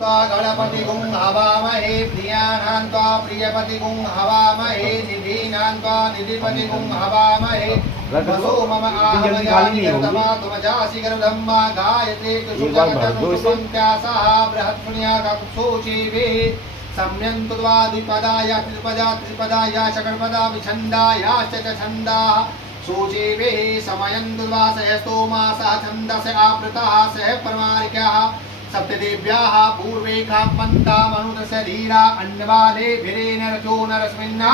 गणपति गुं हवामहे प्रियाणान्त्वा प्रियपति गुं हवामहे निधीनान्त्वा निधिपति गुं हवामहे वसो मम आहवयानि गर्तमा तुमजासि गर्धम्मा गायत्रे तुषुजगतनुसुपन्त्यासः बृहत्पुण्याककुत्सोचीभिः सम्यन्तु द्वाद्विपदाय त्रिपदाय शकटपदा विछन्दायाश्च च छन्दाः सूचीभिः समयन्तु द्वा सहस्तोमासः छन्दस्य आवृतः सह परमारिक्याः सप्तदेव्याः पूर्वे खापन्ता मनुदस्य धीरा अन्यवादे भिरेण रचो नरस्मिन्ना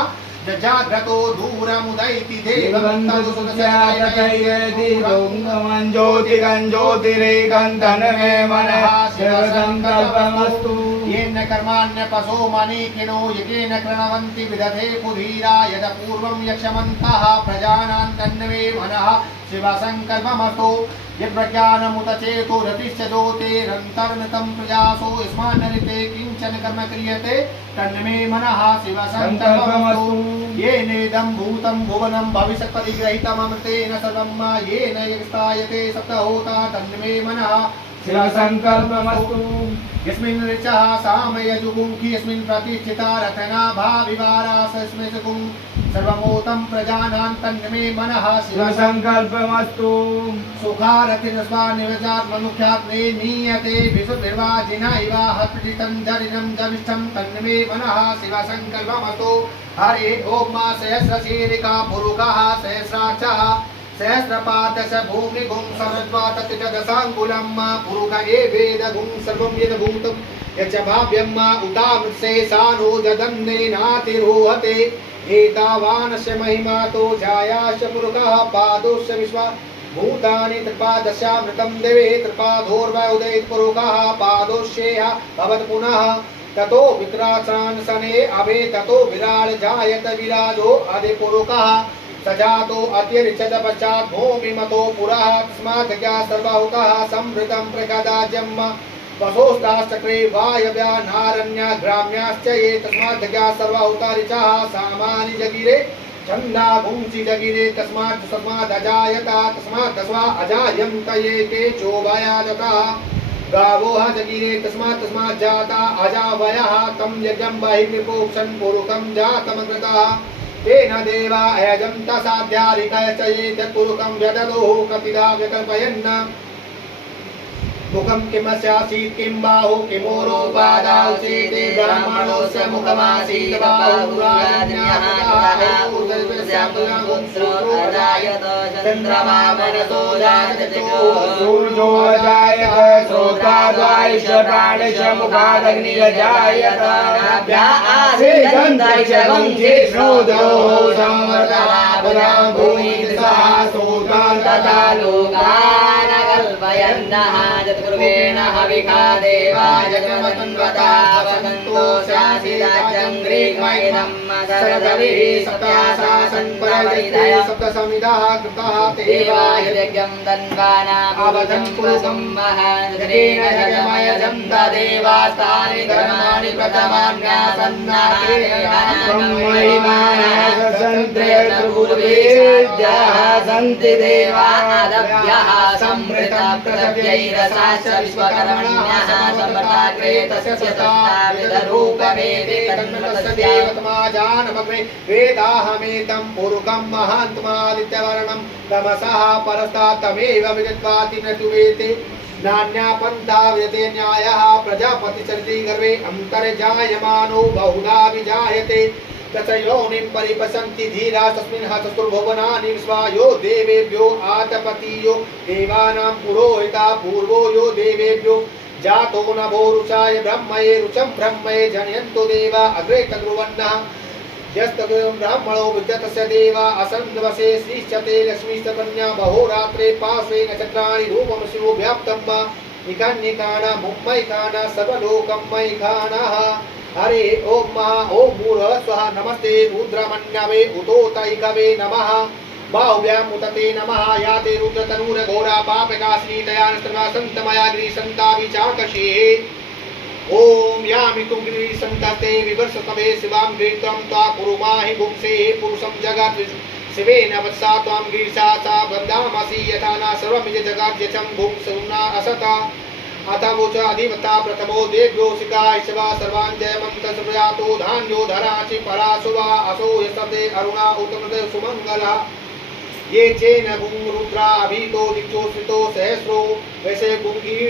जजाग्रतो दूरमुदैति देववन्तदुसुदशयायतैर्ज्योतिरेकन्तनमे मनः शिवसङ्कल्पमस्तु येन कर्माण्यपशो मनीकिनो यकेन कृणवन्ति विदधे पुधीरा यद पूर्वं यक्षमन्तः प्रजानां तन्मे मनः शिवसङ्कल्पमस्तु यद्प्रज्ञानमुतचेतो रतिश्च ज्योतिरन्तर्नितं प्रयासो यस्मान्नरिते किञ्चन कर्म क्रियते तन्मे मनः शिवसङ्कल्पमस्तु येनेदं भूतं भुवनं भविष्यत्परिग्रहीतममृतेन सर्वं येन यस्तायते सप्तहोता तन्मे मनः शिवसङ्कल्पमस्तु यस्मिन् ऋचः सामयजुगुंखि यस्मिन् प्रतिष्ठिता रथनाभाविवारासस्मिन् सुगुं सर्वमोतं प्रजानां तन्मे मनः शिवसङ्कल्पमस्तु सुखारतिरस्वानिवजात् मनुष्यात्मे नीयते विसुर्निर्वाजिना इवाहत्प्रतितं जरिनं जविष्ठं तन्मे मनः शिवसङ्कल्पमस्तु हरे ओम सहस्रशीरिका पुरुषः सहस्राक्षः सहस्रपादश भूमिगुं सरद्वाततिजदशाङ्कुलं पुरुष एवेदगुं सर्वं यद्भूतं यच्च भाव्यं उतामृत्से सानो जदन्नेनातिरोहते एतावानस्य महिमातो जायाश्च पुरुषः पादोश्च विश्वा भूतानि त्रिपादशामृतं देवे त्रिपादोर्वोदयेत् पुरुषः पादोश्चेह भवत् पुनः ततो विक्राचानसने अभे ततो विराळ जायत विराजो अदे पुरुषः सजातो अतिरिचत पश्चात् भूमिमतो पुरः तस्मात् ज्ञा सर्वहुतः संवृतं प्रगदाज्यम् वसोस्ताश्चक्रे वायव्या नारण्या ग्राम्याश्च ये तस्मात् ज्ञा सर्वहुता ऋचः सामानि जगिरे छन्दा भुंसि जगिरे तस्मात् अजायता तस्मात् दस्वा अजायन्त ये के चोभयानतः गावोः जगिरे तस्मात् जाता अजावयः तं यज्ञं बहिर्निपोक्षन् पुरुषं जातमकृतः तेन देवा अयजन्त साध्यारिकय च ये तत्पुरुषं व्यददुः कपिला व्यकल्पयन् मुखं किमस्यासीत् किं बाहु किमोरो पादाौ चेते ब्राह्मणोऽस्य मुखमासीत् बाहुराजन्याजायत चन्द्रमा मनसो जायत सूर्यो जायत श्रोत्राद्वायुष प्राणिष मुखादग्निर्जायत नाभ्या आसीदन्तरिक्ष वंशे श्रोतो संवर्तमापदां भूमिर्दिशः सूत्रान् तथा लोकान् कल्पयन्नः जतुर्वेण हविखा देवा जगमन्वता वसन्तोषासिदाजं ग्रीग्मयिदं सरदविः सत्यासासन् परवैधय सप्तसमिदाः कृताः देवाय यज्ञं तन्वानामवदं पुरुषं महाधरेण जगमयजं तदेवास्तानि धर्माणि प्रथमान्यासन्नादेवानाः सन्ति देवादभ्यः समृता पृथव्यैरसाश्च विश्वकर्मण्यः सम्पदाग्रे तस्य सत्ताविदरूपवेदे तन्मतस्य देवतमाजानमग्रे वेदाहमेतं पुरुषं महान्तमादित्यवर्णं तमसः परस्तात् तमेव विदित्वाति न तुवेते नान्या पन्था विदते न्यायः प्रजापतिचरिते गर्वे अन्तर्जायमानो बहुधा विजायते तस्य योनिं परिपशन्ति धीरा तस्मिन् चतुर्भुवनानि विश्वा यो देवेभ्यो आतपतीयो देवानां पुरोहिता पूर्वो यो देवेभ्यो जातो नभो रुचाय ब्रह्मये रुचं ब्रह्मये जनयन्तु देवा अग्रे तद्रुवन्नः यस्तगुं ब्राह्मणो विद्यतस्य देवा असन्वसे श्रीश्चते लक्ष्मीश्च कन्या बहोरात्रे पार्श्वे नक्षत्राणि रूपं शिवो व्याप्तं निकान्यकाना मुम्मैकाना सर्वलोकं मयिकानः हरे ओम ओम मूर्ह स्वः नमस्ते रुद्रमन्यवे उतोतैकवे नमः बाहुव्यां उतते नमः याते रुद्रतनूरघोरा पापकाश्रीतया सन्तमया गिरिसन्ता विचाकषे ओम यामि तु गिरिसन्तास्ते विवर्षतवे शिवां गिरित्वं त्वा कुरुमाहि पुंसे पुरुषं जगत् शिवेन वत्सा त्वां गिरिसा सा वन्दामसि यथा न सर्वमिज जगत् यचं भुं सुम्ना असता अथवोच अधिमता प्रथमो देव्योषिका ईशवा सर्वान् जयमन्त्र प्रयातो धान्यो धराचि पराशुवा असो यशते अरुणा उत्तमते सुमंगलः ये चेन गुं रुद्रा अभीतो दिक्षो श्रितो सहस्रो वैसे गुंगी